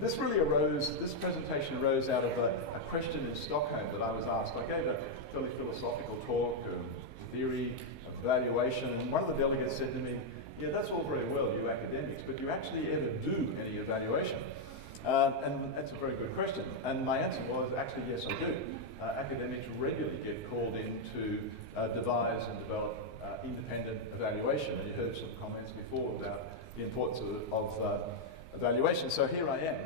This presentation arose out of a question in Stockholm that I was asked. I gave a fairly philosophical talk, theory of evaluation, and one of the delegates said to me, yeah, that's all very well, you academics, but do you actually ever do any evaluation? And that's a very good question. And my answer was, actually, yes, I do. Academics regularly get called in to devise and develop independent evaluation. And you heard some comments before about the importance of evaluation. So here I am,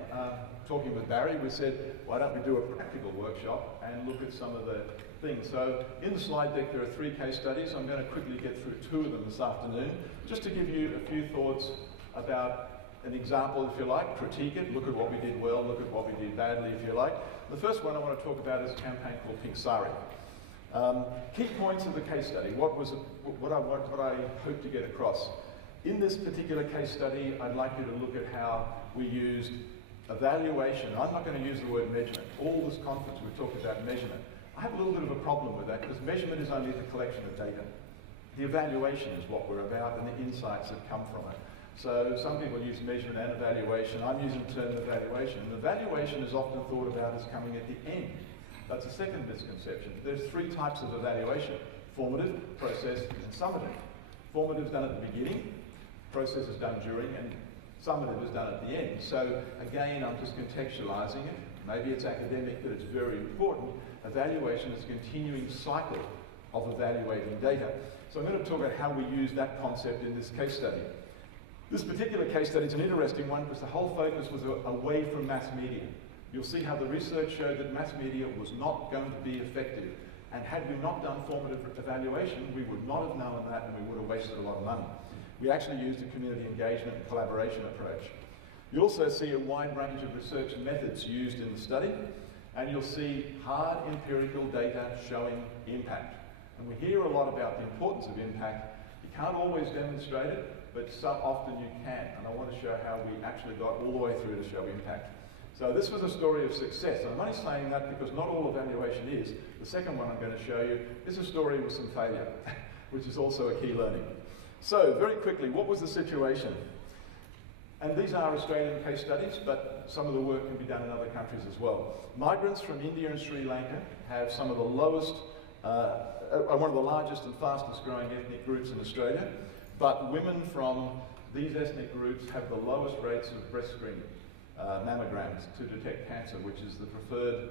talking with Barry. We said, why don't we do a practical workshop and look at some of the things. So in the slide deck, there are 3 case studies. I'm going to quickly get through 2 of them this afternoon, just to give you a few thoughts about an example, if you like, critique it, look at what we did well, look at what we did badly, if you like. The first one I want to talk about is a campaign called Pink Sari. Key points of the case study, what I hope to get across. In this particular case study, I'd like you to look at how we used evaluation. I'm not going to use the word measurement. All this conference we've talked about measurement. I have a little bit of a problem with that because measurement is only the collection of data. The evaluation is what we're about and the insights that come from it. So some people use measurement and evaluation. I'm using the term evaluation. And evaluation is often thought about as coming at the end. That's a second misconception. There's 3 types of evaluation: formative, process, and summative. Formative is done at the beginning, process is done during, and summative is done at the end. So again, I'm just contextualizing it. Maybe it's academic, but it's very important. Evaluation is a continuing cycle of evaluating data. So I'm going to talk about how we use that concept in this case study. This particular case study is an interesting one because the whole focus was away from mass media. You'll see how the research showed that mass media was not going to be effective. And had we not done formative evaluation, we would not have known that and we would have wasted a lot of money. We actually used a community engagement and collaboration approach. You'll also see a wide range of research methods used in the study, and you'll see hard empirical data showing impact. And we hear a lot about the importance of impact. You can't always demonstrate it, but so often you can. And I want to show how we actually got all the way through to show impact. So this was a story of success. I'm only saying that because not all evaluation is. The second one I'm going to show you is a story with some failure, which is also a key learning. So very quickly, what was the situation? And these are Australian case studies, but some of the work can be done in other countries as well. Migrants from India and Sri Lanka have some of the lowest, one of the largest and fastest growing ethnic groups in Australia, but women from these ethnic groups have the lowest rates of breast screening, mammograms, to detect cancer, which is the preferred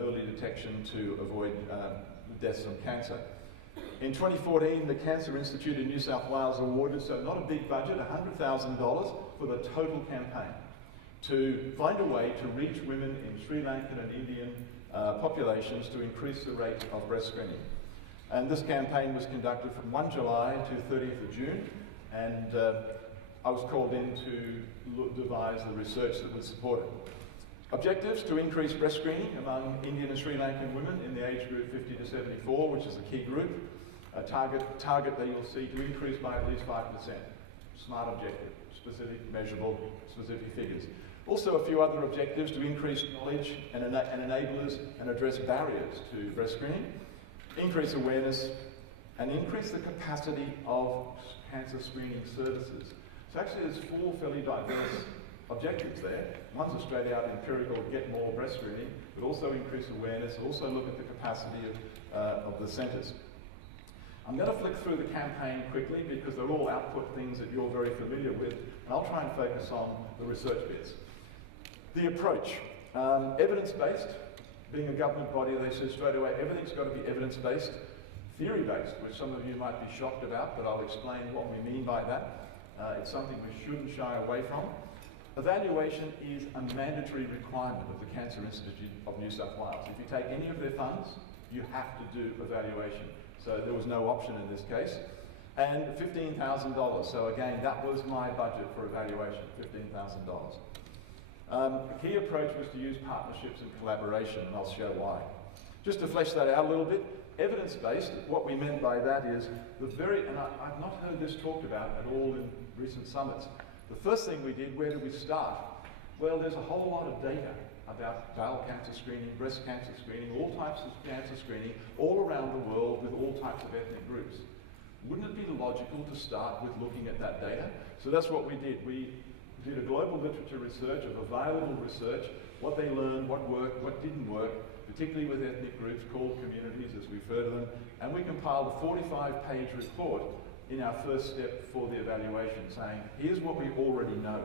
early detection to avoid deaths from cancer. In 2014, the Cancer Institute in New South Wales awarded, so not a big budget, $100,000 for the total campaign to find a way to reach women in Sri Lankan and Indian populations to increase the rate of breast screening. And this campaign was conducted from 1 July to 30th of June, and I was called in to devise the research that would support it. Objectives: to increase breast screening among Indian and Sri Lankan women in the age group 50 to 74, which is a key group. A target that you'll see to increase by at least 5%. Smart objective, specific, measurable, specific figures. Also a few other objectives: to increase knowledge and enablers and address barriers to breast screening, increase awareness, and increase the capacity of cancer screening services. So actually there's 4 fairly diverse objectives there. One's a straight out empirical, get more breast screening, but also increase awareness, also look at the capacity of the centres. I'm going to flick through the campaign quickly because they're all output things that you're very familiar with, and I'll try and focus on the research bits. The approach, evidence-based. Being a government body, they said straight away, everything's got to be evidence-based, theory-based, which some of you might be shocked about, but I'll explain what we mean by that. It's something we shouldn't shy away from. Evaluation is a mandatory requirement of the Cancer Institute of New South Wales. If you take any of their funds, you have to do evaluation. So there was no option in this case. And $15,000. So again, that was my budget for evaluation, $15,000. The key approach was to use partnerships and collaboration, and I'll show why. Just to flesh that out a little bit, evidence-based, what we meant by that is and I've not heard this talked about at all in recent summits. The first thing we did, where did we start? Well, there's a whole lot of data about bowel cancer screening, breast cancer screening, all types of cancer screening, all around the world with all types of ethnic groups. Wouldn't it be logical to start with looking at that data? So that's what we did. We did a global literature research of available research, what they learned, what worked, what didn't work, particularly with ethnic groups called communities, as we refer to them, and we compiled a 45-page report in our first step for the evaluation, saying, here's what we already know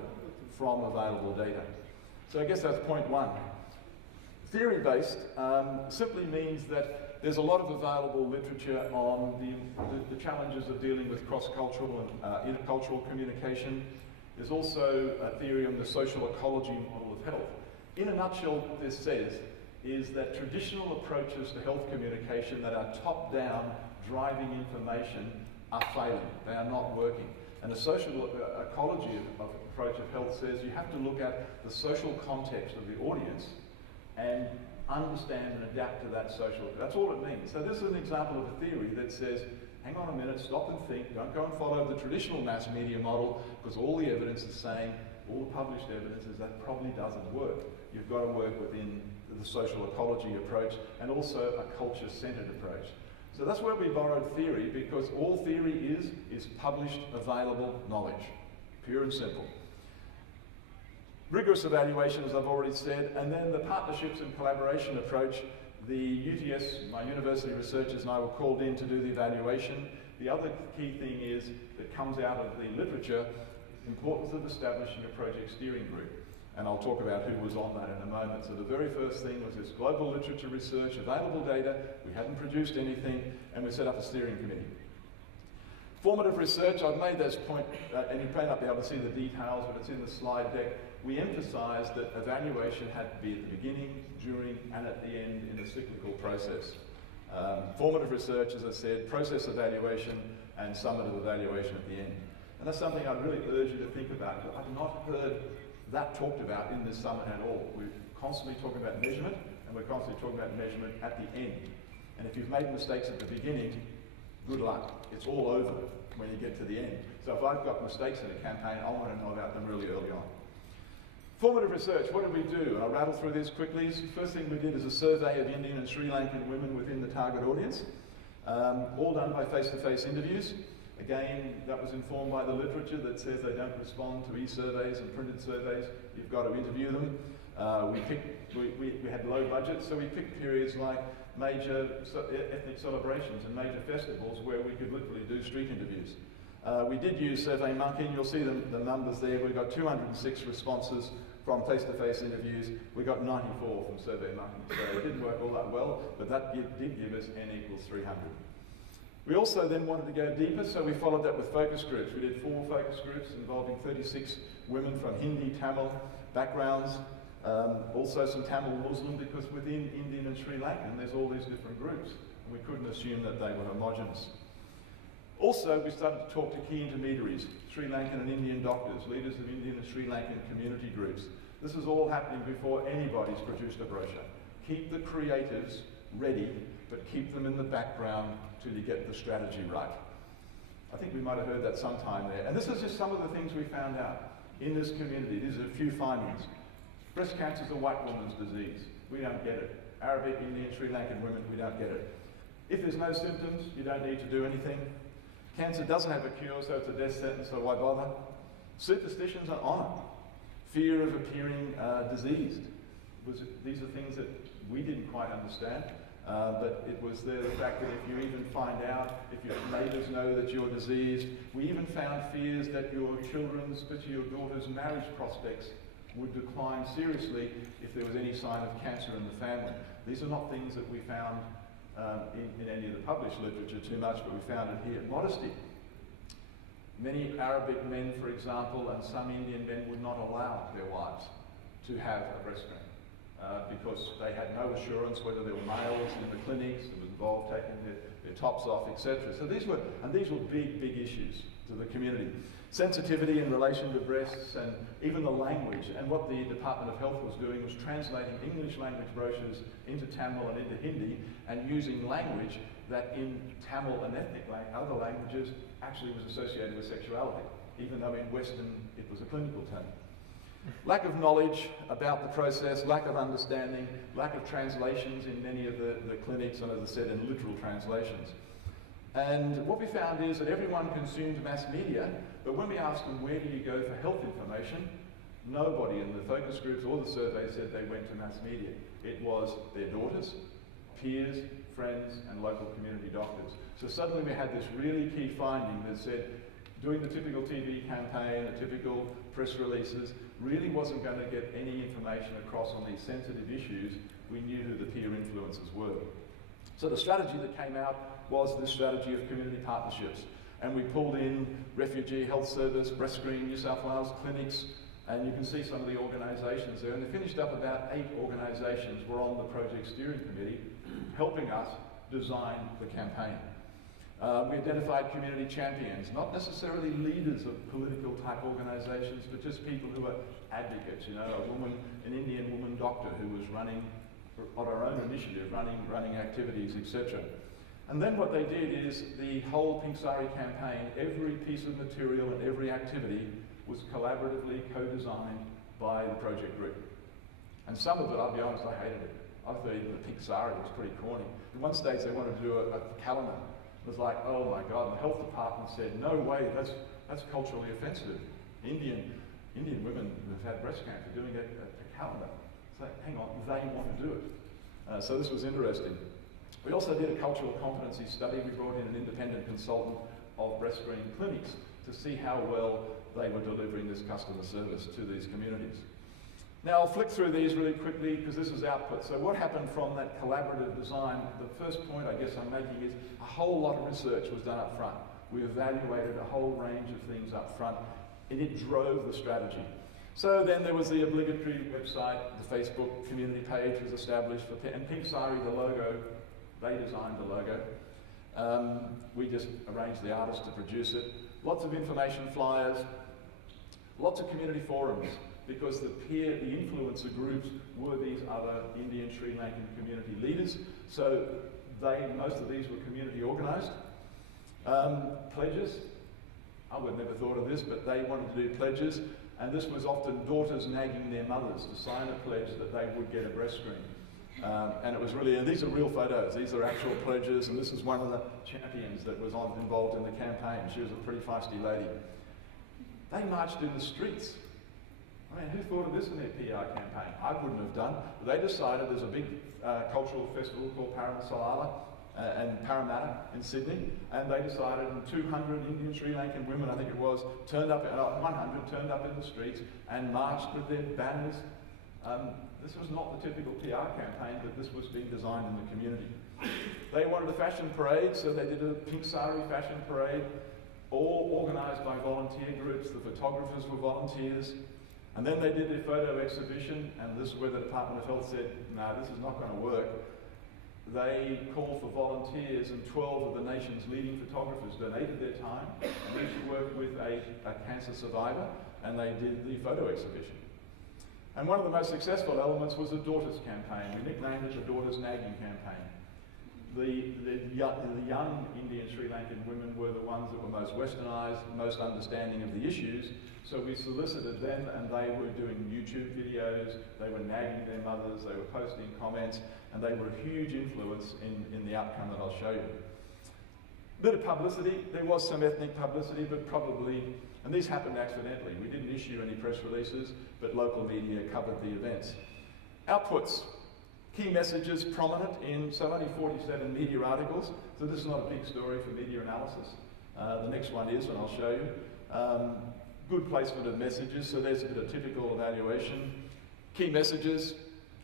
from available data. So I guess that's point one. Theory-based simply means that there's a lot of available literature on the challenges of dealing with cross-cultural and intercultural communication. There's also a theory on the social ecology model of health. In a nutshell, what this says is that traditional approaches to health communication that are top-down, driving information, are failing. They are not working. And the social ecology approach of health says you have to look at the social context of the audience and understand and adapt to that social. That's all it means. So this is an example of a theory that says, hang on a minute, stop and think, don't go and follow the traditional mass media model, because all the evidence is saying, all the published evidence is that probably doesn't work. You've got to work within the social ecology approach and also a culture-centered approach. So that's where we borrowed theory, because all theory is published, available knowledge, pure and simple. Rigorous evaluation, as I've already said, and then the partnerships and collaboration approach. The UTS, my university researchers and I were called in to do the evaluation. The other key thing is that comes out of the literature, importance of establishing a project steering group. And I'll talk about who was on that in a moment. So the very first thing was this global literature research, available data, we hadn't produced anything, and we set up a steering committee. Formative research, I've made this point, and you may not be able to see the details, but it's in the slide deck. We emphasised that evaluation had to be at the beginning, during, and at the end in a cyclical process. Formative research, as I said, process evaluation, and summative evaluation at the end. And that's something I'd really urge you to think about. I've not heard that talked about in this summit at all. We're constantly talking about measurement, and we're constantly talking about measurement at the end. And if you've made mistakes at the beginning, good luck. It's all over when you get to the end. So if I've got mistakes in a campaign, I want to know about them really early on. Formative research, what did we do? I'll rattle through this quickly. First thing we did is a survey of Indian and Sri Lankan women within the target audience, all done by face-to-face interviews. Again, that was informed by the literature that says they don't respond to e-surveys and printed surveys. You've got to interview them. We had low budget, so we picked periods like major ethnic celebrations and major festivals where we could literally do street interviews. We did use SurveyMonkey, and you'll see the numbers there. We got 206 responses from face-to-face interviews. We got 94 from SurveyMonkey. So it didn't work all that well, but that did give us N equals 300. We also then wanted to go deeper, so we followed that with focus groups. We did 4 focus groups involving 36 women from Hindi, Tamil backgrounds, also some Tamil Muslim, because within Indian and Sri Lankan there's all these different groups, and we couldn't assume that they were homogenous. Also, we started to talk to key intermediaries, Sri Lankan and Indian doctors, leaders of Indian and Sri Lankan community groups. This is all happening before anybody's produced a brochure. Keep the creatives ready, but keep them in the background till you get the strategy right. I think we might have heard that sometime there. And this is just some of the things we found out in this community. These are a few findings. Breast cancer is a white woman's disease. We don't get it. Arabic, Indian, Sri Lankan women, we don't get it. If there's no symptoms, you don't need to do anything. Cancer doesn't have a cure, so it's a death sentence, so why bother? Superstitions are on it. Fear of appearing diseased. These are things that we didn't quite understand. But it was the fact that if you even find out, if your neighbours know that you're diseased, we even found fears that your children's, especially your daughter's marriage prospects would decline seriously if there was any sign of cancer in the family. These are not things that we found in any of the published literature too much, but we found it here. Modesty. Many Arabic men, for example, and some Indian men would not allow their wives to have a breast screen. Because they had no assurance whether there were males in the clinics that was involved taking their tops off, etc. So these were big, big issues to the community. Sensitivity in relation to breasts and even the language. And what the Department of Health was doing was translating English language brochures into Tamil and into Hindi, and using language that in Tamil and other languages actually was associated with sexuality, even though in Western it was a clinical term. Lack of knowledge about the process, lack of understanding, lack of translations in many of the clinics, and as I said, in literal translations. And what we found is that everyone consumed mass media, but when we asked them where do you go for health information, Nobody in the focus groups or the survey said they went to mass media. It was their daughters, peers, friends, and local community doctors. So suddenly we had this really key finding that said doing the typical TV campaign, the typical press releases, really wasn't going to get any information across on these sensitive issues. We knew who the peer influencers were. So the strategy that came out was this strategy of community partnerships. And we pulled in Refugee Health Service, Breast Screen New South Wales clinics, and you can see some of the organisations there. And they finished up about 8 organisations were on the project steering committee, helping us design the campaign. We identified community champions, not necessarily leaders of political type organisations, but just people who are advocates. You know, an Indian woman doctor who was running, on her own initiative, running activities, etc. And then what they did is the whole Pink Sari campaign, every piece of material and every activity was collaboratively co-designed by the project group. And some of it, I'll be honest, I hated it. I thought even the Pink Sari was pretty corny. At one stage they wanted to do a calendar. It was like, oh my God, the health department said, no way, that's culturally offensive. Indian women who've had breast cancer doing a calendar. So hang on, they want to do it. So this was interesting. We also did a cultural competency study. We brought in an independent consultant of breast screening clinics to see how well they were delivering this customer service to these communities. Now I'll flick through these really quickly because this is output. So what happened from that collaborative design, the first point I guess I'm making is a whole lot of research was done up front. We evaluated a whole range of things up front and it drove the strategy. So then there was the obligatory website, the Facebook community page was established, and Pink Sari, the logo, they designed the logo. We just arranged the artist to produce it. Lots of information flyers, lots of community forums, because the influencer groups were these other Indian Sri Lankan community leaders. So most of these were community organised. Pledges, I would have never thought of this, but they wanted to do pledges, and this was often daughters nagging their mothers to sign a pledge that they would get a breast screen. And it was really, and these are real photos, these are actual pledges, and this is one of the champions that was involved in the campaign. She was a pretty feisty lady. They marched in the streets. I mean, who thought of this in their PR campaign? I wouldn't have done. But they decided there's a big cultural festival called Paramasalala and Parramatta in Sydney, and they decided 200 Indian Sri Lankan women, I think it was, 100 turned up in the streets and marched with their banners. This was not the typical PR campaign, but this was being designed in the community. They wanted a fashion parade, so they did a Pink Sari fashion parade, all organised by volunteer groups. The photographers were volunteers. And then they did a photo exhibition, and this is where the Department of Health said, no, this is not going to work. They called for volunteers, and 12 of the nation's leading photographers donated their time, and each worked with a cancer survivor, and they did the photo exhibition. And one of the most successful elements was the Daughters campaign. We nicknamed it the Daughters Nagging campaign. The young Indian Sri Lankan women were the ones that were most westernised, most understanding of the issues, so we solicited them, and they were doing YouTube videos, they were nagging their mothers, they were posting comments, and they were a huge influence in the outcome that I'll show you. A bit of publicity, there was some ethnic publicity, but probably, and these happened accidentally. We didn't issue any press releases, but local media covered the events. Outputs. Key messages prominent in only 47 media articles, so this is not a big story for media analysis. The next one is, and I'll show you. Good placement of messages, so there's a bit of typical evaluation. Key messages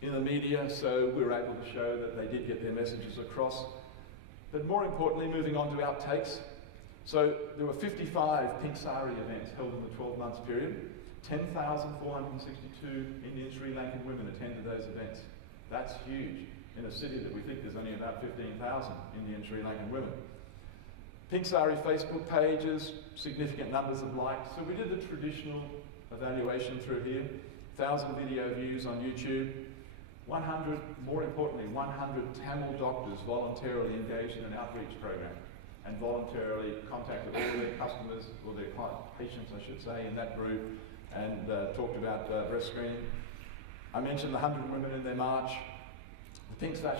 in the media, so we were able to show that they did get their messages across. But more importantly, moving on to outtakes. So there were 55 Pink Sari events held in the 12 months period. 10,462 Indian Sri Lankan women attended those events. That's huge in a city that we think there's only about 15,000 Indian Sri Lankan women. Pink Sari Facebook pages, significant numbers of likes. So we did the traditional evaluation through here. 1,000 video views on YouTube. 100, more importantly, 100 Tamil doctors voluntarily engaged in an outreach program and voluntarily contacted all their customers, or their patients, I should say, in that group, and talked about breast screening. I mentioned the 100 women in their march. The Pink Sari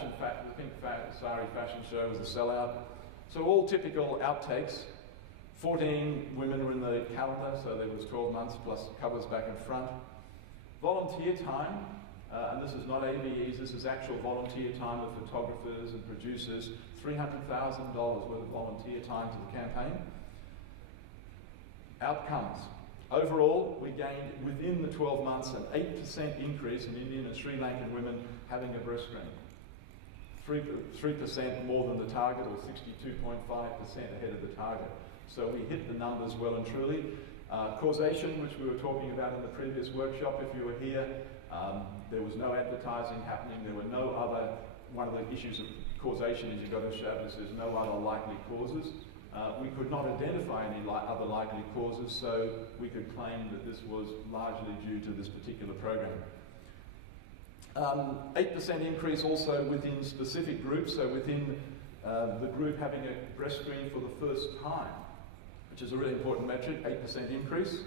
fashion show was a sellout. So all typical outtakes. 14 women were in the calendar, so there was 12 months plus covers back and front. Volunteer time, and this is not ABEs, this is actual volunteer time of photographers and producers, $300,000 worth of volunteer time to the campaign. Outcomes. Overall, we gained within the 12 months an 8% increase in Indian and Sri Lankan women having a breast screen. 3% more than the target, or 62.5% ahead of the target. So we hit the numbers well and truly. Causation, which we were talking about in the previous workshop, if you were here, there was no advertising happening, there were no other, one of the issues of causation is you've got to establish there's no other likely causes. We could not identify any other likely causes, so we could claim that this was largely due to this particular program. 8% increase also within specific groups, so within the group having a breast screen for the first time, which is a really important metric, 8% increase.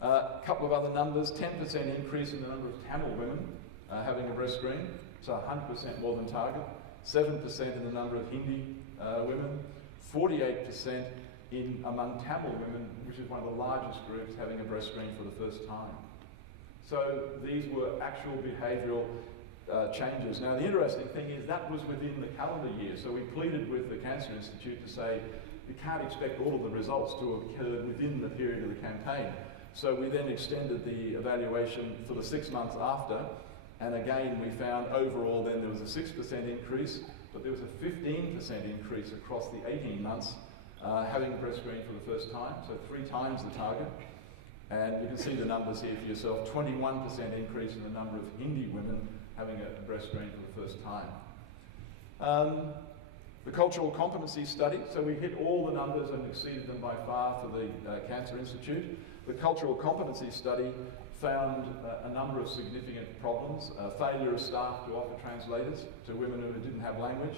A couple of other numbers, 10% increase in the number of Tamil women having a breast screen, so 100% more than target. 7% in the number of Hindi women, 48% among Tamil women, which is one of the largest groups, having a breast screen for the first time. So these were actual behavioural changes. Now the interesting thing is that was within the calendar year, so we pleaded with the Cancer Institute to say you can't expect all of the results to have occurred within the period of the campaign. So we then extended the evaluation for the 6 months after, and again we found overall then there was a 6% increase, but there was a 15% increase across the 18 months having a breast screen for the first time, so 3 times the target. And you can see the numbers here for yourself, 21% increase in the number of Hindi women having a breast screen for the first time. The cultural competency study, so we hit all the numbers and exceeded them by far for the Cancer Institute. The cultural competency study found a number of significant problems. Failure of staff to offer translators to women who didn't have language,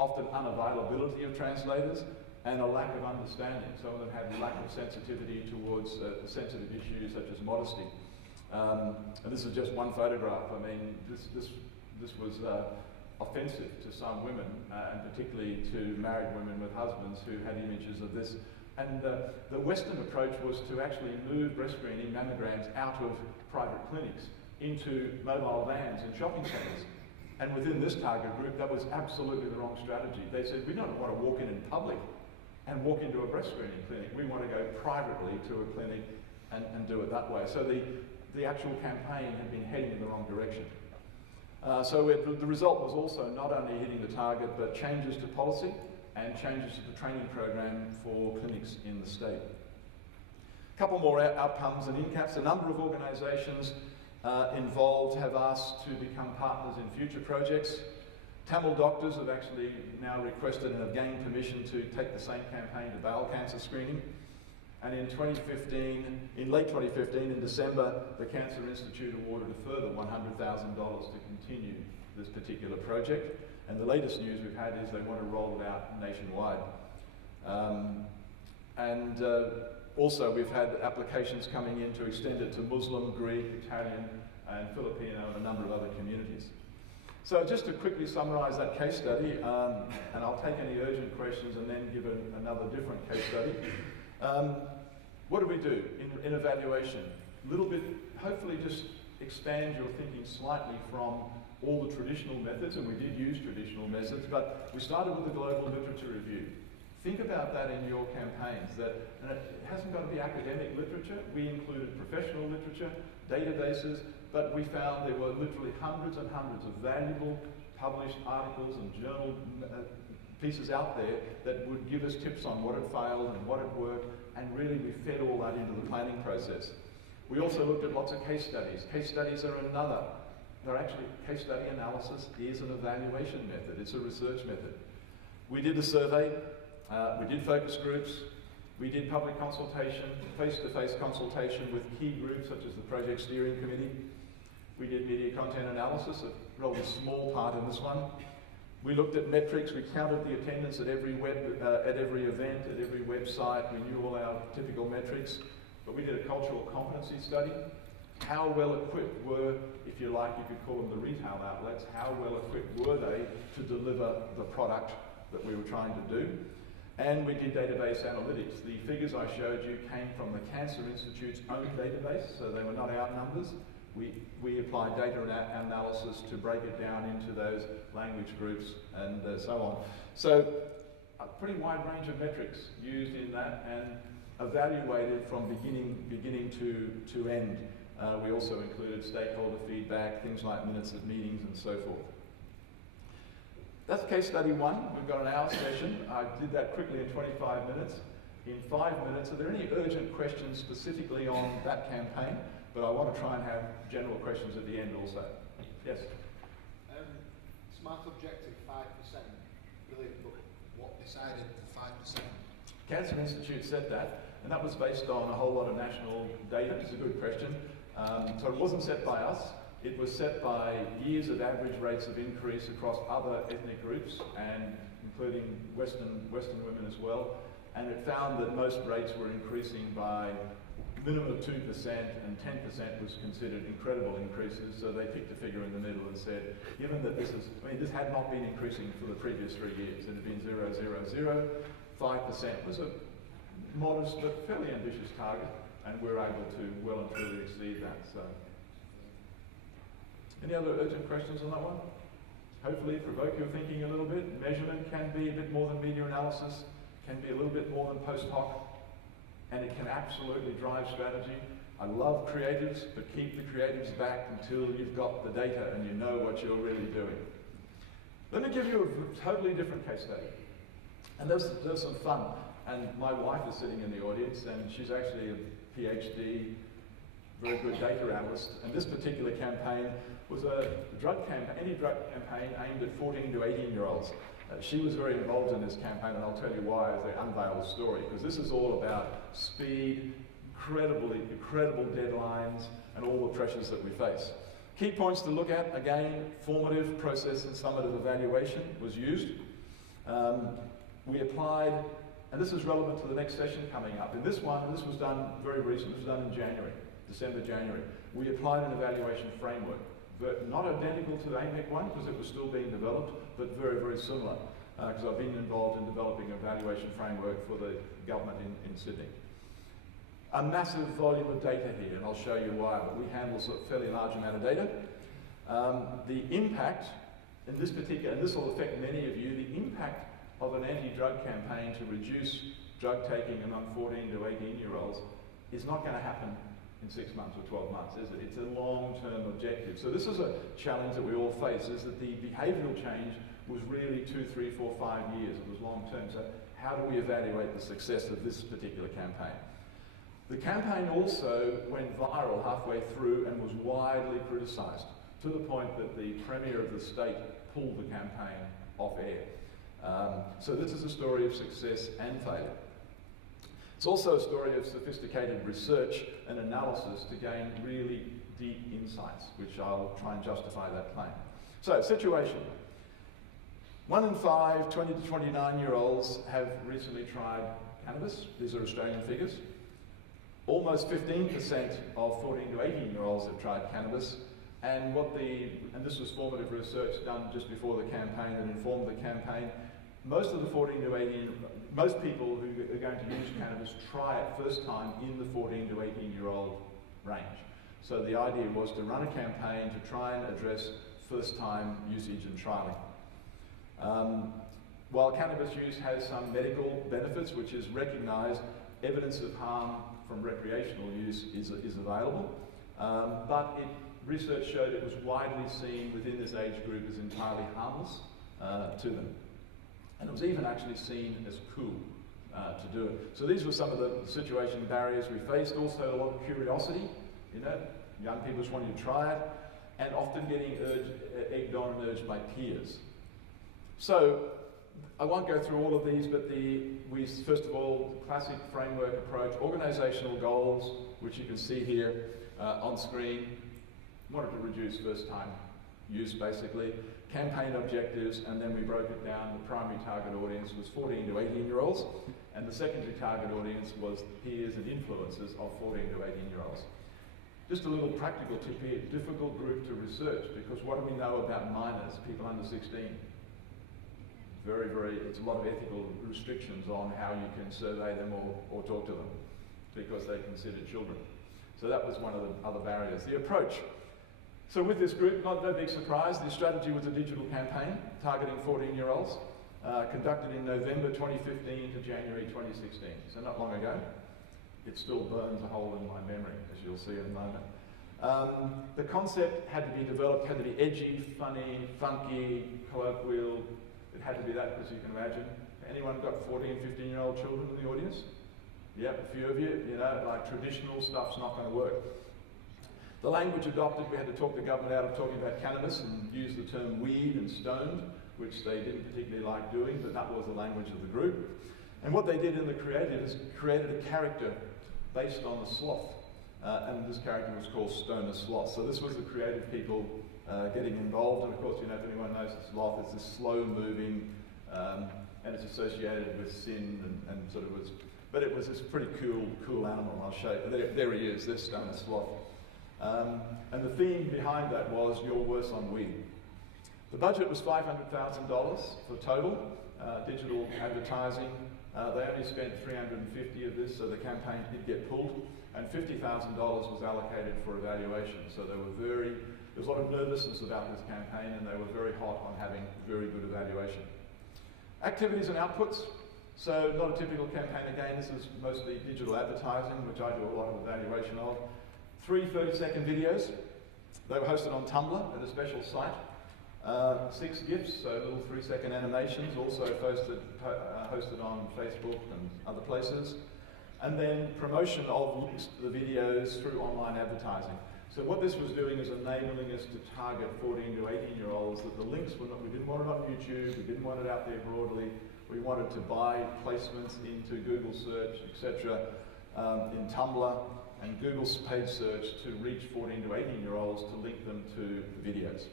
often unavailability of translators, and a lack of understanding. Some of them had a lack of sensitivity towards sensitive issues such as modesty. And this is just one photograph. I mean, this was offensive to some women, and particularly to married women with husbands who had images of this. And the Western approach was to actually move breast screening mammograms out of private clinics into mobile vans in shopping centres. And within this target group, that was absolutely the wrong strategy. They said, we don't want to walk in public and walk into a breast screening clinic. We want to go privately to a clinic and do it that way. So the actual campaign had been heading in the wrong direction. The result was also not only hitting the target, but changes to policy and changes to the training program for clinics in the state. A couple more outcomes and in-caps. A number of organisations involved have asked to become partners in future projects. Tamil doctors have actually now requested and have gained permission to take the same campaign to bowel cancer screening. And in 2015, in late 2015, in December, the Cancer Institute awarded a further $100,000 to continue this particular project. And the latest news we've had is they want to roll it out nationwide. Also we've had applications coming in to extend it to Muslim, Greek, Italian, and Filipino, and a number of other communities. So just to quickly summarise that case study, and I'll take any urgent questions and then give another different case study. What do we do in evaluation? A little bit, hopefully just expand your thinking slightly from all the traditional methods, and we did use traditional methods, but we started with the global literature review. Think about that in your campaigns, and it hasn't got to be academic literature. We included professional literature, databases, but we found there were literally hundreds and hundreds of valuable published articles and journal pieces out there that would give us tips on what had failed and what had worked, and really we fed all that into the planning process. We also looked at lots of case studies. Case studies are another. They're actually, case study analysis is an evaluation method. It's a research method. We did a survey, we did focus groups, we did public consultation, face-to-face consultation with key groups such as the Project Steering Committee. We did media content analysis, a rather small part in this one. We looked at metrics, we counted the attendance at every event, at every website. We knew all our typical metrics, but we did a cultural competency study. How well equipped were, if you like, you could call them the retail outlets, how well equipped were they to deliver the product that we were trying to do? And we did database analytics. The figures I showed you came from the Cancer Institute's own database, so they were not our numbers. We applied data analysis to break it down into those language groups and so on. So a pretty wide range of metrics used in that and evaluated from beginning to end. We also included stakeholder feedback, things like minutes of meetings and so forth. That's case study 1. We've got an hour session. I did that quickly in 25 minutes. In 5 minutes, are there any urgent questions specifically on that campaign? But I want to try and have general questions at the end also. Yes? Smart objective 5%. Brilliant, but what decided the 5%? Cancer Institute said that, and that was based on a whole lot of national data. It's a good question. So it wasn't set by us. It was set by years of average rates of increase across other ethnic groups, and including Western women as well. And it found that most rates were increasing by minimum of 2%, and 10% was considered incredible increases. So they picked a figure in the middle and said, given that this had not been increasing for the previous 3 years. It had been 0, 0, 0. 5% was a modest but fairly ambitious target, and we're able to well and truly exceed that. So. Any other urgent questions on that one? Hopefully provoke your thinking a little bit. Measurement can be a bit more than media analysis, can be a little bit more than post hoc, and it can absolutely drive strategy. I love creatives, but keep the creatives back until you've got the data and you know what you're really doing. Let me give you a totally different case study. And there's some fun. And my wife is sitting in the audience, and she's actually a PhD, very good data analyst. And this particular campaign was a anti-drug campaign aimed at 14 to 18-year-olds. She was very involved in this campaign, and I'll tell you why as I unveil the story, because this is all about speed, incredible deadlines, and all the pressures that we face. Key points to look at, again, formative, process, and summative evaluation was used. We applied, and this is relevant to the next session coming up. In this one, this was done very recent, this was done in January, December, January. We applied an evaluation framework, but not identical to the AMEC one because it was still being developed, but very, very similar, because I've been involved in developing an evaluation framework for the government in Sydney. A massive volume of data here, and I'll show you why, but we handle a fairly large amount of data. The impact in this particular, and this will affect many of you, the impact of an anti-drug campaign to reduce drug taking among 14 to 18-year-olds is not going to happen in 6 months or 12 months, is it? It's a long-term objective. So this is a challenge that we all face, is that the behavioural change was really 2, 3, 4, 5 years. It was long-term. So how do we evaluate the success of this particular campaign? The campaign also went viral halfway through and was widely criticised, to the point that the Premier of the state pulled the campaign off air. So this is a story of success and failure. It's also a story of sophisticated research and analysis to gain really deep insights, which I'll try and justify that claim. So, situation. 1 in 5 20 to 29-year-olds have recently tried cannabis. These are Australian figures. Almost 15% of 14 to 18-year-olds have tried cannabis. And this was formative research done just before the campaign that informed the campaign. Most of the 14 to 18, most people who are going to use cannabis try it first time in the 14 to 18-year-old range. So the idea was to run a campaign to try and address first-time usage and trialing. While cannabis use has some medical benefits, which is recognised, evidence of harm from recreational use is available, but research showed it was widely seen within this age group as entirely harmless to them. And it was even actually seen as cool to do it. So these were some of the situation barriers we faced. Also a lot of curiosity, young people just wanting to try it, and often getting egged on and urged by peers. So I won't go through all of these, but first of all, the classic framework approach, organisational goals, which you can see here on screen, wanted to reduce first-time use basically, campaign objectives, and then we broke it down. The primary target audience was 14 to 18-year-olds, and the secondary target audience was peers and influencers of 14 to 18-year-olds. Just a little practical tip here, difficult group to research, because what do we know about minors, people under 16? it's a lot of ethical restrictions on how you can survey them or talk to them because they're considered children. So that was one of the other barriers. The approach. So with this group, no big surprise, the strategy was a digital campaign targeting 14-year-olds, conducted in November 2015 to January 2016, so not long ago. It still burns a hole in my memory, as you'll see in a moment. The concept had to be developed, had to be edgy, funny, funky, colloquial. It had to be that, as you can imagine. Anyone got 14, 15-year-old children in the audience? Yep, a few of you, like traditional stuff's not going to work. The language adopted, we had to talk the government out of talking about cannabis and use the term weed and stoned, which they didn't particularly like doing, but that was the language of the group. And what they did in the creative is created a character based on the sloth. And this character was called Stoner Sloth. So this was the creative people getting involved. And of course, if anyone knows the sloth, it's this slow-moving, and it's associated with sin and sort of was. But it was this pretty cool animal. I'll show you. There he is. There's Stoner Sloth. And the theme behind that was "You're worse on weed." The budget was $500,000 for total digital advertising. They only spent $350 of this, so the campaign did get pulled. And $50,000 was allocated for evaluation. So there was a lot of nervousness about this campaign, and they were very hot on having very good evaluation. Activities and outputs. So not a typical campaign again. This is mostly digital advertising, which I do a lot of evaluation of. 3 30-second videos. They were hosted on Tumblr at a special site. 6 GIFs, so little 3-second animations, also hosted on Facebook and other places. And then promotion of links to the videos through online advertising. So what this was doing is enabling us to target 14 to 18-year-olds that the links were not, we didn't want it on YouTube, we didn't want it out there broadly, we wanted to buy placements into Google search, etc., in Tumblr and Google's paid search to reach 14 to 18-year-olds to link them to the videos.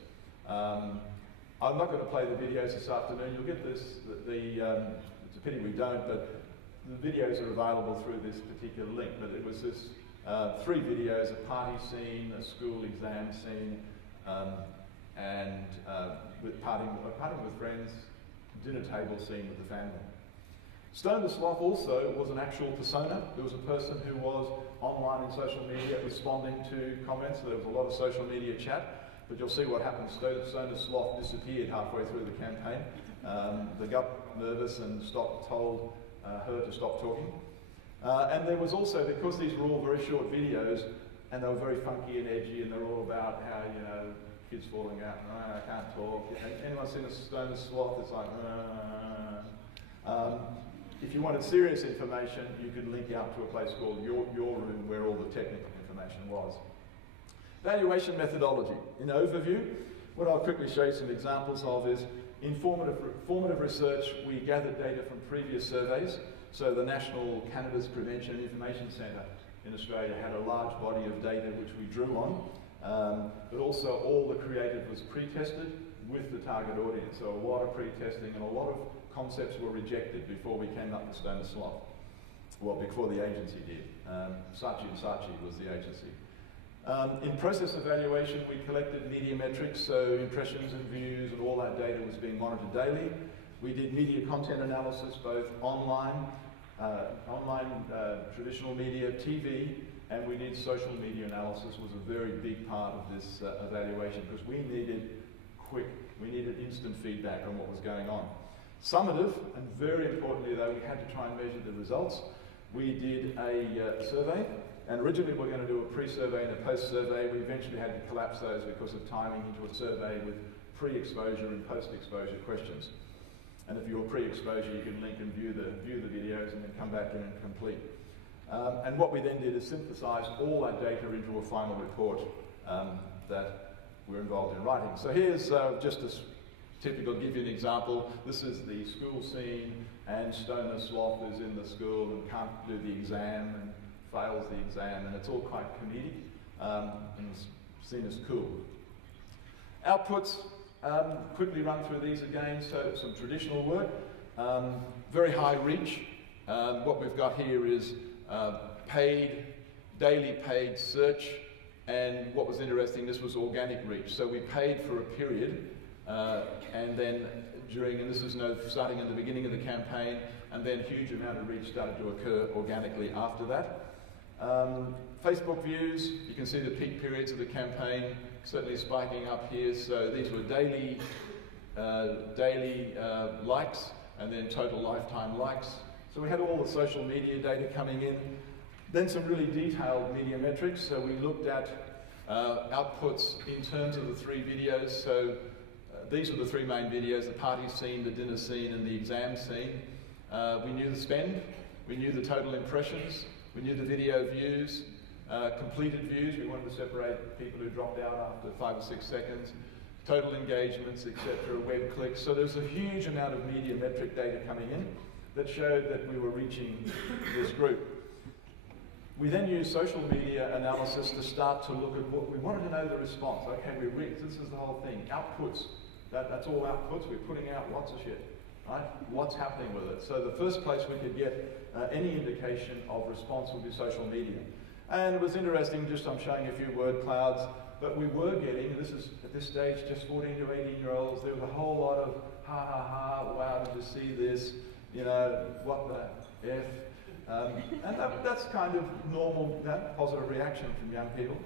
I'm not going to play the videos this afternoon. You'll get this, it's a pity we don't, but the videos are available through this particular link. But it was this 3 videos, a party scene, a school exam scene, and with partying with friends, dinner table scene with the family. Stone the Sloth also was an actual persona. There was a person who was online in social media responding to comments. There was a lot of social media chat. But you'll see what happened. Stone the Sloth disappeared halfway through the campaign. The government got nervous and told her to stop talking. And there was also, because these were all very short videos, and they were very funky and edgy, and they're all about how, kids falling out, I can't talk. Anyone seen a Stone the Sloth? It's like, if you wanted serious information, you could link out to a place called Your Room, where all the technical information was. Evaluation methodology. In overview, what I'll quickly show you some examples of is formative research. We gathered data from previous surveys. So the National Cannabis Prevention Information Centre in Australia had a large body of data which we drew on, but also all the creative was pre-tested with the target audience. So a lot of pre-testing and a lot of concepts were rejected before we came up with Stone the Sloth. Well, before the agency did. Saatchi & Saatchi was the agency. In process evaluation, we collected media metrics, so impressions and views and all that data was being monitored daily. We did media content analysis, both online, traditional media, TV, and we did social media analysis. Was a very big part of this evaluation because we needed instant feedback on what was going on. Summative, and very importantly though, we had to try and measure the results. We did a survey. And originally we were going to do a pre-survey and a post-survey. We eventually had to collapse those because of timing into a survey with pre-exposure and post-exposure questions. And if you're pre-exposure, you can link and view the videos and then come back in and complete. And what we then did is synthesize all that data into a final report that we're involved in writing. So here's just a typical, give you an example. This is the school scene, and Stoner Sloth is in the school and can't do the exam and fails the exam, and it's all quite comedic and seen as cool. Outputs, quickly run through these again. So some traditional work, very high reach. What we've got here is daily paid search, and what was interesting, this was organic reach. So we paid for a period And then and this is starting in the beginning of the campaign, and then a huge amount of reach started to occur organically after that. Facebook views, you can see the peak periods of the campaign certainly spiking up here. So these were daily likes, and then total lifetime likes. So we had all the social media data coming in. Then some really detailed media metrics. So we looked at outputs in terms of the 3 videos. So these were the 3 main videos: the party scene, the dinner scene, and the exam scene. We knew the spend, we knew the total impressions, we knew the video views, completed views. We wanted to separate people who dropped out after 5 or 6 seconds, total engagements, etc., web clicks. So there's a huge amount of media metric data coming in that showed that we were reaching this group. We then used social media analysis to start to look at what we wanted to know the response. Okay, we reached, this is the whole thing. Outputs, that's all outputs. We're putting out lots of shit, right? What's happening with it? So the first place we could get any indication of response would be social media. And it was interesting, I'm showing a few word clouds, but we were getting, this is at this stage just 14 to 18-year-olds, there was a whole lot of ha ha ha, wow, did you see this? You know, what the F? And that's kind of normal, positive reaction from young people.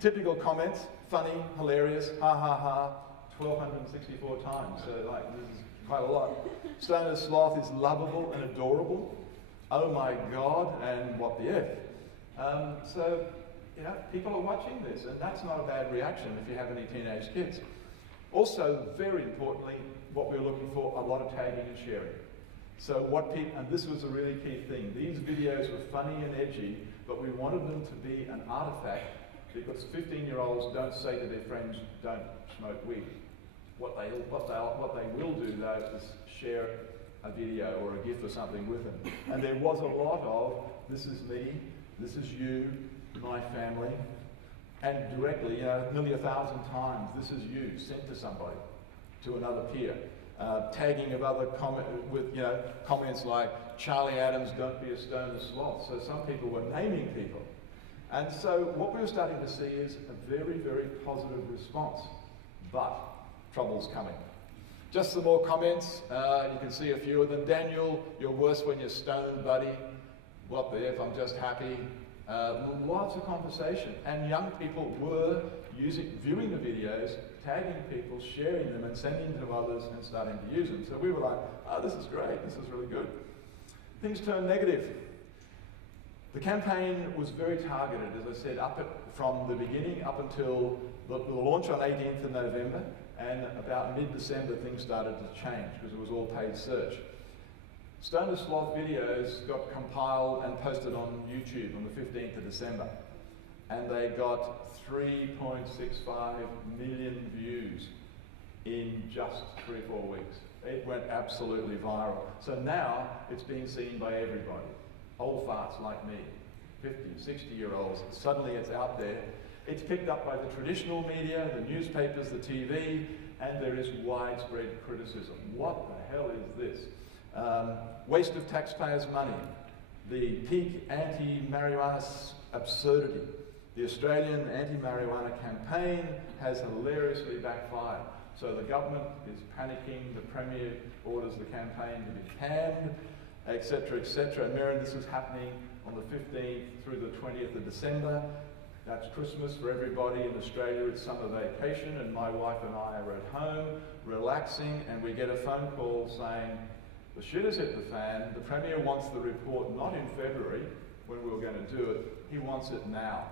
Typical comments, funny, hilarious, ha ha ha, 1,264 times, so like this is quite a lot. Stoner Sloth is lovable and adorable. Oh my God, and what the F. So, people are watching this, and that's not a bad reaction if you have any teenage kids. Also, very importantly, what we're looking for, a lot of tagging and sharing. So and this was a really key thing, these videos were funny and edgy, but we wanted them to be an artifact, because 15-year-olds don't say to their friends, don't smoke weed. What they will do though is share a video or a GIF or something with them. And there was a lot of, this is me, this is you, my family, and directly, nearly 1,000 times, this is you, sent to somebody, to another peer. Tagging of other comments like, Charlie Adams, don't be a stoner sloth. So some people were naming people. And so what we were starting to see is a very, very positive response. But trouble's coming. Just some more comments. You can see a few of them. Daniel, you're worse when you're stoned, buddy. What the F, I'm just happy. Lots of conversation. And young people were viewing the videos, tagging people, sharing them, and sending them to others and starting to use them. So we were like, oh, this is great, this is really good. Things turned negative. The campaign was very targeted, as I said, from the beginning up until the launch on 18th of November, and about mid-December things started to change because it was all paid search. Stoner Sloth videos got compiled and posted on YouTube on the 15th of December, and they got 3.65 million views in just 3 or 4 weeks. It went absolutely viral. So now it's being seen by everybody. Old farts like me, 50, 60-year-olds, suddenly it's out there. It's picked up by the traditional media, the newspapers, the TV, and there is widespread criticism. What the hell is this? Waste of taxpayers' money, the peak anti-marijuana absurdity. The Australian anti-marijuana campaign has hilariously backfired. So the government is panicking, the Premier orders the campaign to be canned, etc., etc. And Mary, this is happening on the 15th through the 20th of December. That's Christmas for everybody in Australia. It's summer vacation, and my wife and I are at home, relaxing, and we get a phone call saying, the shit has hit the fan. The Premier wants the report not in February, when we were going to do it. He wants it now.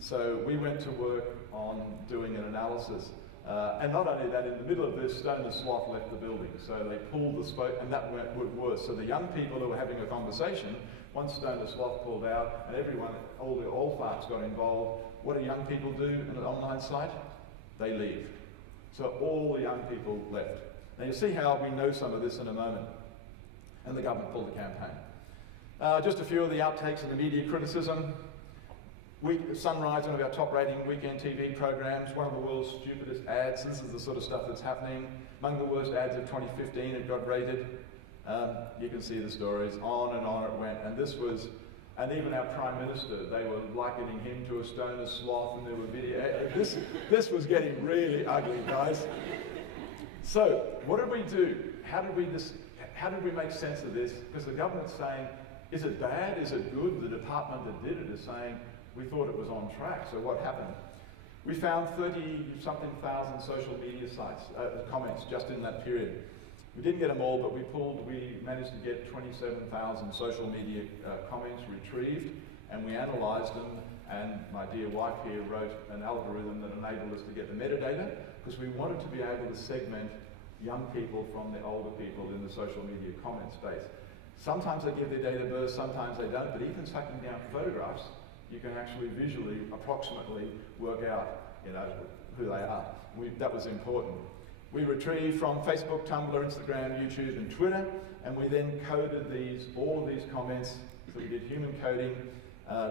So we went to work on doing an analysis. And not only that, in the middle of this, Stoner Sloth left the building. So they pulled the spoke, and that went worse. So the young people who were having a conversation, once Stoner Sloth pulled out, and everyone, all the old farts got involved, what do young people do in an online site? They leave. So all the young people left. Now you'll see how we know some of this in a moment. And the government pulled the campaign. Just a few of the outtakes of the media criticism. Sunrise, one of our top-rating weekend TV programs, one of the world's stupidest ads. This is the sort of stuff that's happening. Among the worst ads of 2015, it got rated. You can see the stories, on it went. And this was And even our Prime Minister, they were likening him to a stoner sloth, and there were video. This was getting really ugly, guys. So, what did we do? How did we make sense of this? Because the government's saying, is it bad? Is it good? The department that did it is saying, we thought it was on track. So what happened? We found 30-something thousand social media sites, comments just in that period. We didn't get them all, but we managed to get 27,000 social media comments retrieved, and we analysed them, and my dear wife here wrote an algorithm that enabled us to get the metadata, because we wanted to be able to segment young people from the older people in the social media comment space. Sometimes they give their date of birth, sometimes they don't, but even sucking down photographs, you can actually visually, approximately work out, who they are. That was important. We retrieved from Facebook, Tumblr, Instagram, YouTube, and Twitter, and we then coded all of these comments. So we did human coding,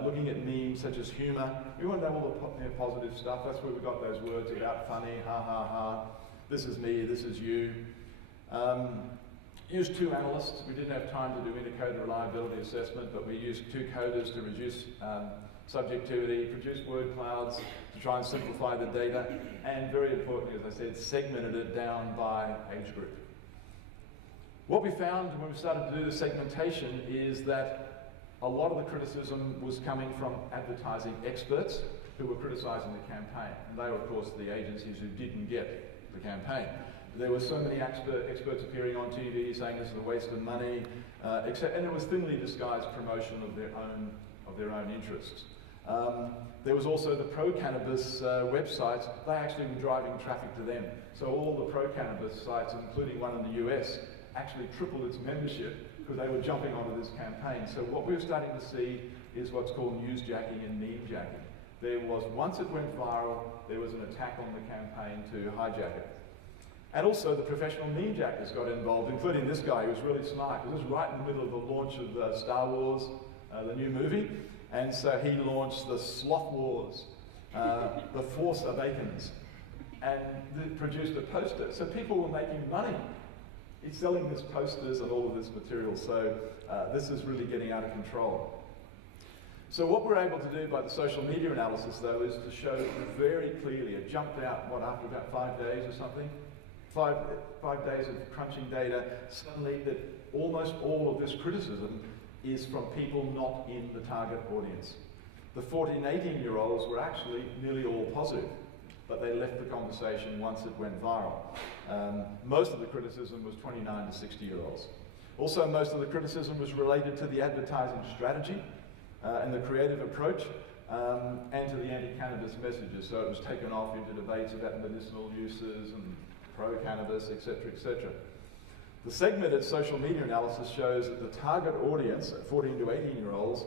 looking at memes such as humour. We want to know all the positive stuff. That's where we got those words about funny, ha ha ha. This is me, this is you. Used 2 analysts. We didn't have time to do intercoder reliability assessment, but we used 2 coders to reduce subjectivity, produce word clouds to try and simplify the data, and very importantly, as I said, segmented it down by age group. What we found when we started to do the segmentation is that a lot of the criticism was coming from advertising experts who were criticising the campaign. And they were, of course, the agencies who didn't get the campaign. There were so many experts appearing on TV saying this is a waste of money, and it was thinly disguised promotion of their own interests. There was also the pro-cannabis websites. They actually were driving traffic to them. So all the pro-cannabis sites, including one in the US, actually tripled its membership because they were jumping onto this campaign. So what we were starting to see is what's called newsjacking and meme-jacking. There was, once it went viral, there was an attack on the campaign to hijack it. And also the professional meme jackers got involved, including this guy who was really smart. It was right in the middle of the launch of Star Wars, the new movie. And so he launched the Sloth Wars, the Force Awakens, and produced a poster. So people were making money. He's selling these posters and all of this material. So this is really getting out of control. So what we're able to do by the social media analysis, though, is to show very clearly, it jumped out, after about 5 days or something, 5 days of crunching data, suddenly that almost all of this criticism is from people not in the target audience. The 14, 18-year-olds were actually nearly all positive, but they left the conversation once it went viral. Most of the criticism was 29 to 60-year-olds. Also, most of the criticism was related to the advertising strategy and the creative approach, and to the anti-cannabis messages. So it was taken off into debates about medicinal uses and pro-cannabis, etc., etc. The segmented social media analysis shows that the target audience, 14 to 18-year-olds,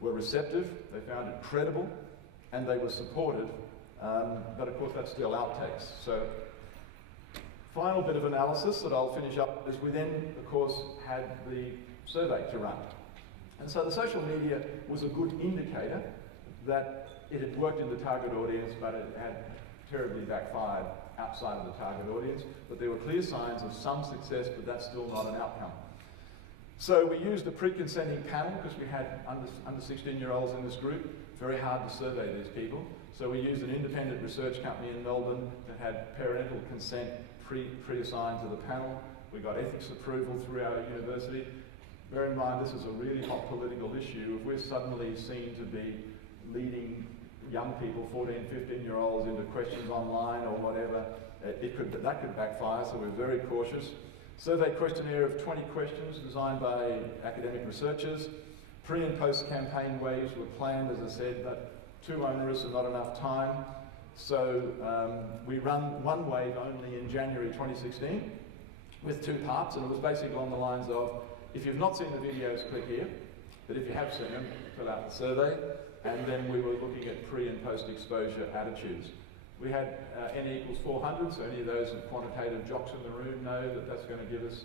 were receptive, they found it credible, and they were supportive, but of course that's still outtakes. So, final bit of analysis that I'll finish up is we then, of course, had the survey to run. And so the social media was a good indicator that it had worked in the target audience, but it had terribly backfired outside of the target audience. But there were clear signs of some success, but that's still not an outcome. So we used a pre-consenting panel because we had under 16-year-olds in this group. Very hard to survey these people. So we used an independent research company in Melbourne that had parental consent pre-assigned to the panel. We got ethics approval through our university. Bear in mind, this is a really hot political issue. If we're suddenly seen to be leading young people, 14, 15-year-olds, into questions online or whatever, that could backfire, so we're very cautious. Survey questionnaire of 20 questions designed by academic researchers. Pre- and post-campaign waves were planned, as I said, but too onerous and not enough time. So we run one wave only in January 2016 with 2 parts, and it was basically along the lines of, if you've not seen the videos, click here, but if you have seen them, fill out the survey. And then we were looking at pre- and post-exposure attitudes. We had N equals 400, so any of those quantitative jocks in the room know that that's going to give us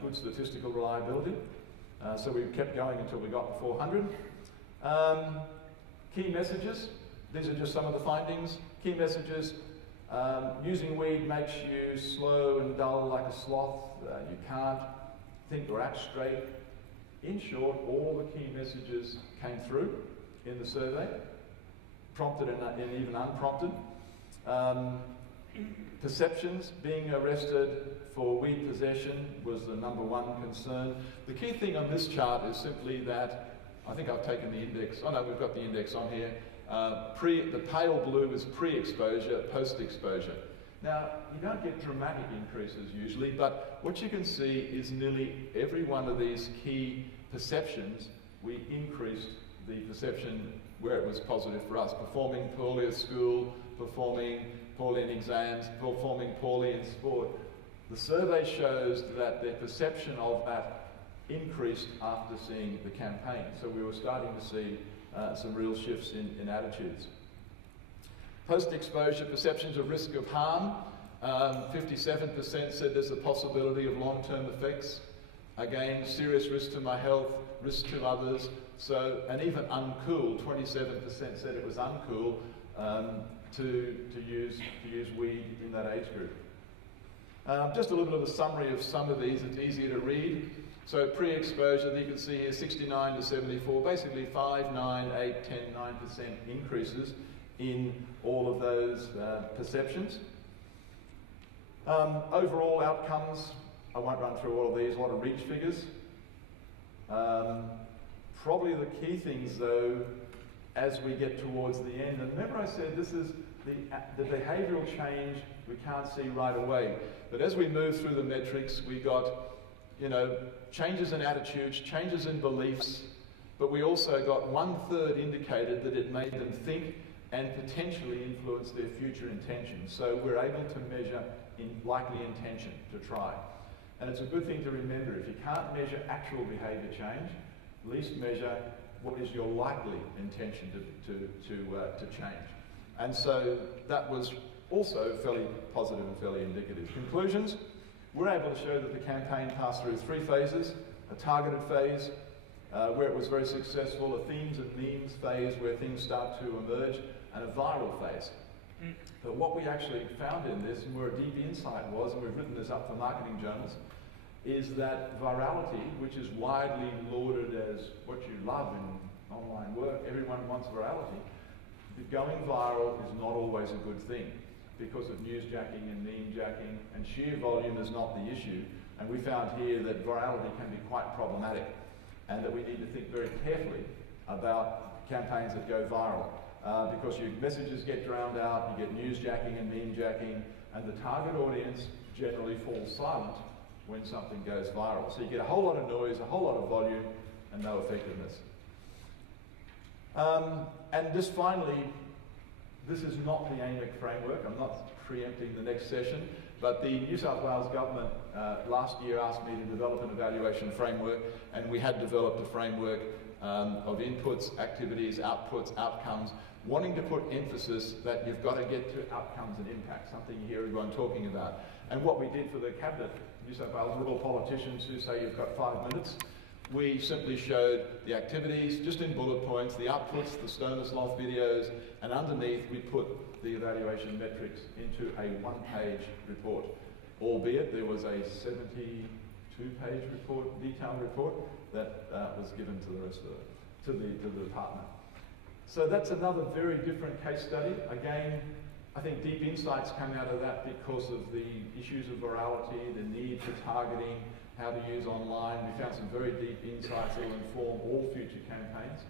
good statistical reliability. So we kept going until we got to 400. Key messages, these are just some of the findings. Key messages, using weed makes you slow and dull like a sloth. You can't think or act straight. In short, all the key messages came through in the survey, prompted and even unprompted. Perceptions, being arrested for weed possession was the number one concern. The key thing on this chart is simply that, I think I've taken the index, oh no, we've got the index on here. The pale blue is pre-exposure, post-exposure. Now, you don't get dramatic increases usually, but what you can see is nearly every one of these key perceptions, we increased the perception where it was positive for us. Performing poorly at school, performing poorly in exams, performing poorly in sport. The survey shows that their perception of that increased after seeing the campaign. So we were starting to see some real shifts in attitudes. Post-exposure perceptions of risk of harm. 57% said there's a possibility of long-term effects. Again, serious risk to my health, risk to others. So, and even uncool, 27% said it was uncool to use weed in that age group. Just a little bit of a summary of some of these, it's easier to read. So pre-exposure, you can see here 69 to 74, basically 5, 9, 8, 10, 9% increases in all of those perceptions. Overall outcomes, I won't run through all of these, a lot of reach figures. Probably the key things though, as we get towards the end, and remember I said this is the behavioural change we can't see right away, but as we move through the metrics, we got, you know, changes in attitudes, changes in beliefs, but we also got 1/3 indicated that it made them think and potentially influence their future intentions. So we're able to measure likely intention to try. And it's a good thing to remember, if you can't measure actual behaviour change, at least measure what is your likely intention to change. And so that was also fairly positive and fairly indicative. Conclusions, we're able to show that the campaign passed through 3 phases: a targeted phase, where it was very successful, a themes and memes phase where things start to emerge, and a viral phase. But what we actually found in this, and where a deep insight was, and we've written this up for marketing journals, is that virality, which is widely lauded as what you love in online work, everyone wants virality, but going viral is not always a good thing because of newsjacking and meme-jacking, and sheer volume is not the issue. And we found here that virality can be quite problematic, and that we need to think very carefully about campaigns that go viral. Because your messages get drowned out, you get newsjacking and meme-jacking, and the target audience generally falls silent when something goes viral. So you get a whole lot of noise, a whole lot of volume, and no effectiveness. And just finally, this is not the AMIC framework. I'm not preempting the next session, but the New South Wales government last year asked me to develop an evaluation framework, and we had developed a framework of inputs, activities, outputs, outcomes, wanting to put emphasis that you've got to get to outcomes and impact, something you hear everyone talking about. And what we did for the cabinet, New South Wales little politicians who say you've got 5 minutes, we simply showed the activities, just in bullet points, the outputs, the Sloth videos, and underneath we put the evaluation metrics into a 1-page report, albeit there was a 72-page report, detailed report, that was given to the rest of to the department. So that's another very different case study. Again, I think deep insights come out of that because of the issues of virality, the need for targeting, how to use online. We found some very deep insights that will inform all future campaigns.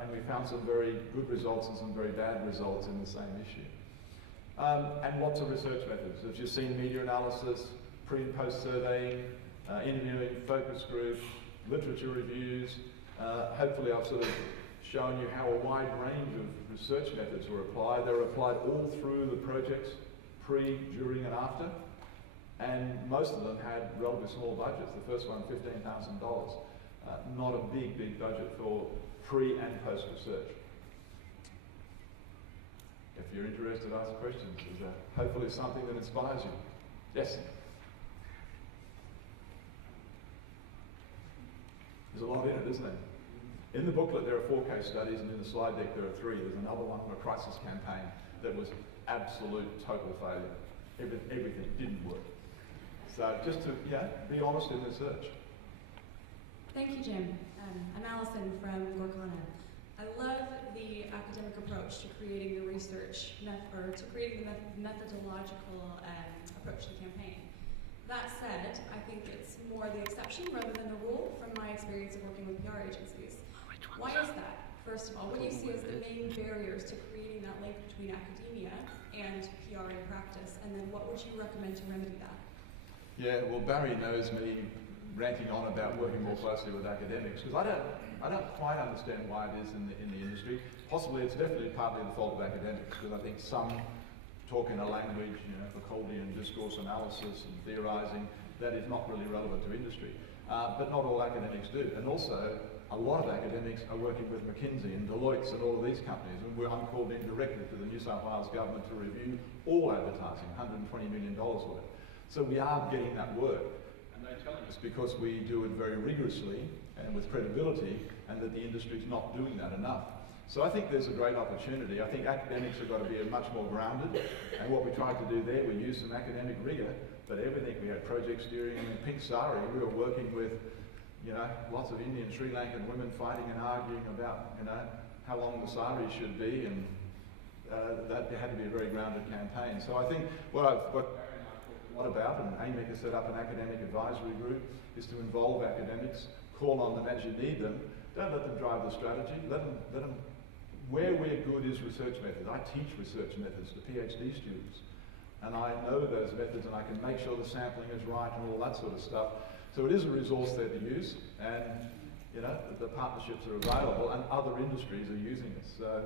And we found some very good results and some very bad results in the same issue. And lots of research methods. If you've seen media analysis, pre and post surveying, interviewing, focus groups, literature reviews, hopefully I've sort of shown you how a wide range of research methods were applied. They were applied all through the projects, pre, during and after, and most of them had relatively small budgets. The first one, $15,000. Not a big budget for pre and post research. If you're interested, ask questions. Is that hopefully something that inspires you? Yes? There's a lot in it, isn't there? In the booklet there are 4 case studies, and in the slide deck there are 3. There's another one from a crisis campaign that was absolute total failure. Everything didn't work. So just to be honest in research. Thank you, Jim. I'm Alison from Gorkana. I love the academic approach to creating the research or to creating the methodological approach to the campaign. That said, I think it's more the exception rather than the rule from my experience of working with PR agencies. Why is that? First of all, what do you see as the main barriers to creating that link between academia and PR in practice? And then what would you recommend to remedy that? Yeah, well, Barry knows me ranting on about working more closely with academics, because I don't quite understand why it is in the industry. Possibly it's definitely partly the fault of academics, because I think some talk in a language, Foucauldian discourse analysis and theorising, that is not really relevant to industry. But not all academics do. And also, a lot of academics are working with McKinsey and Deloitte and all of these companies, and I'm called in directly to the New South Wales government to review all advertising, $120 million worth. So we are getting that work, and they're telling us because we do it very rigorously and with credibility, and that the industry's not doing that enough. So I think there's a great opportunity. I think academics have got to be much more grounded, and what we tried to do there, we used some academic rigour, but everything, we had project steering. I mean, Pink Sari, we were working with lots of Indian, Sri Lankan women fighting and arguing about, how long the sari should be, and that had to be a very grounded campaign. So I think what Barry and I talked a lot about, and AMIC has set up an academic advisory group, is to involve academics, call on them as you need them. Don't let them drive the strategy. Let them. Where we're good is research methods. I teach research methods to PhD students, and I know those methods, and I can make sure the sampling is right and all that sort of stuff. So it is a resource there to use, and the partnerships are available, and other industries are using it. So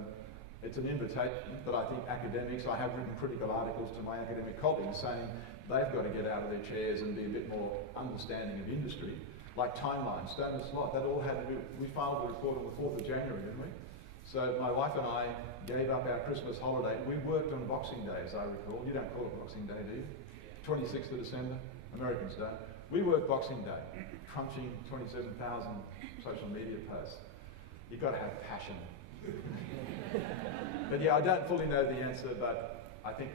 it's an invitation, but I think academics, I have written critical articles to my academic colleagues saying they've got to get out of their chairs and be a bit more understanding of industry, like timelines, Stone and Sloth, that all had to do, we filed the report on the 4th of January, didn't we? So my wife and I gave up our Christmas holiday. We worked on Boxing Day, as I recall. You don't call it Boxing Day, do you? 26th of December, Americans don't. We work Boxing Day, crunching 27,000 social media posts. You've got to have passion. But yeah, I don't fully know the answer, but I think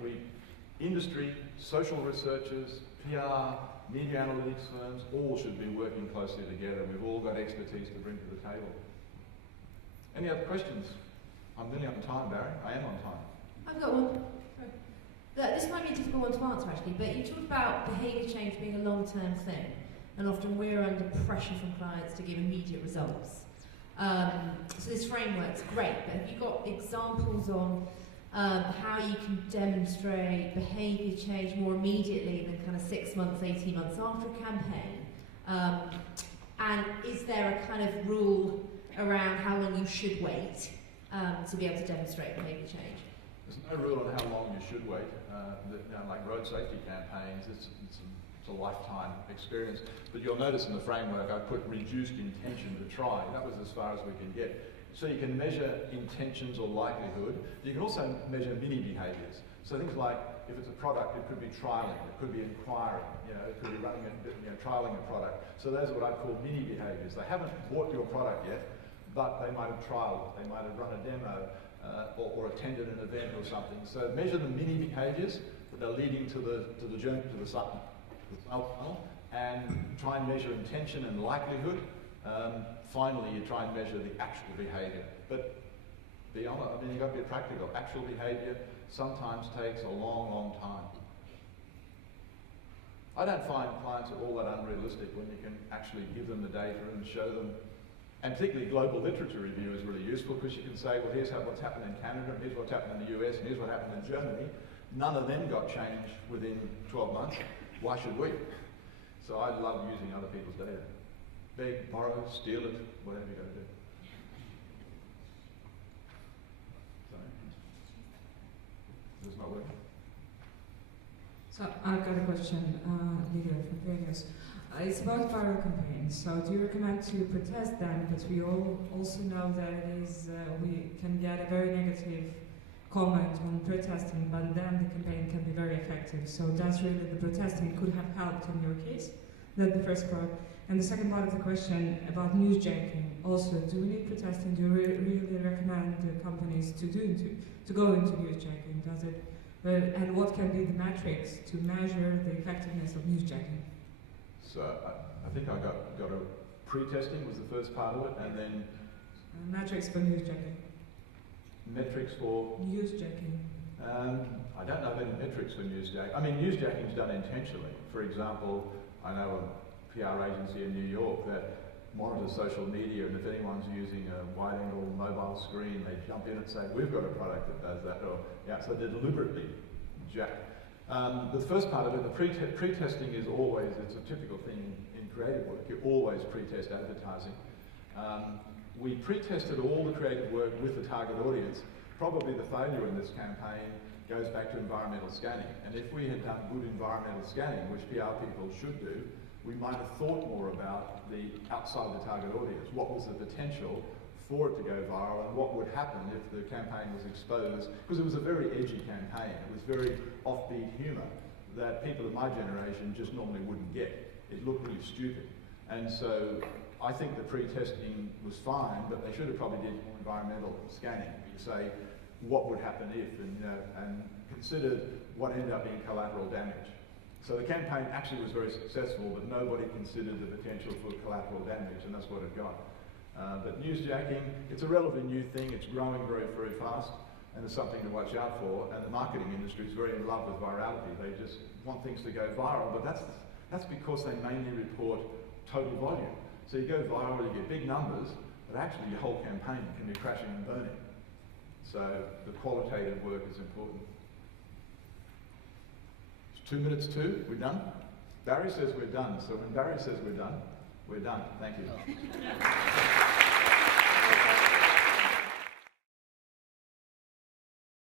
industry, social researchers, PR, media analytics firms, all should be working closely together. We've all got expertise to bring to the table. Any other questions? I'm nearly on time, Barry. I am on time. I've got one. This might be a difficult one to answer, actually, but you talked about behaviour change being a long-term thing, and often we're under pressure from clients to give immediate results. So this framework's great, but have you got examples on how you can demonstrate behaviour change more immediately than kind of 6 months, 18 months after a campaign? And is there a kind of rule around how long you should wait to be able to demonstrate behaviour change? There's no rule on how long you should wait. Like road safety campaigns, it's a lifetime experience. But you'll notice in the framework I put reduced intention to try. That was as far as we can get. So you can measure intentions or likelihood. You can also measure mini behaviours. So things like, if it's a product, it could be trialling, it could be inquiring, it could be running trialling a product. So those are what I call mini behaviours. They haven't bought your product yet, but they might have trialled it, they might have run a demo, or attended an event or something. So measure the mini behaviours that are leading to the journey to the sales funnel, and try and measure intention and likelihood. Finally, you try and measure the actual behaviour. But be honest, you've got to be practical. Actual behaviour sometimes takes a long, long time. I don't find clients are all that unrealistic when you can actually give them the data and show them. And particularly global literature review is really useful, because you can say, well, here's what's happened in Canada, and here's what's happened in the US, and here's what happened in Germany. None of them got changed within 12 months. Why should we? So I love using other people's data. Beg, borrow, steal it, whatever you're going to do. Sorry? This is not working? So I've got a question, Lydia from Vegas. It's about viral campaigns. So do you recommend to protest them? But we all also know that it is, we can get a very negative comment on protesting, but then the campaign can be very effective. So does really the protesting could have helped in your case? That's the first part. And the second part of the question about newsjacking. Also, do we need protesting? Do you really recommend the companies to go into newsjacking? Does it? And what can be the metrics to measure the effectiveness of newsjacking? So I think I got a Pre-testing was the first part of it, and then Metrics for newsjacking. metrics for... Newsjacking. I don't know of any metrics for newsjacking. I mean, newsjacking is done intentionally. For example, I know a PR agency in New York that monitors social media, and if anyone's using a wide-angle mobile screen, they jump in and say, we've got a product that does that. Or, yeah, so they're deliberately jacked. The first part of it, the pre-testing is always, it's a typical thing in creative work. You always pre-test advertising. We pre-tested all the creative work with the target audience. Probably the failure in this campaign goes back to environmental scanning. And if we had done good environmental scanning, which PR people should do, we might have thought more about the outside the target audience. What was the potential for it to go viral, and what would happen if the campaign was exposed? Because it was a very edgy campaign. It was very offbeat humour that people of my generation just normally wouldn't get. It looked really stupid. And so I think the pre-testing was fine, but they should have probably did environmental scanning. You say, what would happen if, and consider what ended up being collateral damage. So the campaign actually was very successful, but nobody considered the potential for collateral damage, and that's what it got. But newsjacking, it's a relatively new thing. It's growing very, very fast, and it's something to watch out for. And the marketing industry is very in love with virality. They just want things to go viral, but that's because they mainly report total volume. So you go viral, you get big numbers, but actually your whole campaign can be crashing and burning. So the qualitative work is important. It's 2 minutes to, we're done? Barry says we're done, so when Barry says we're done, we're done. Thank you.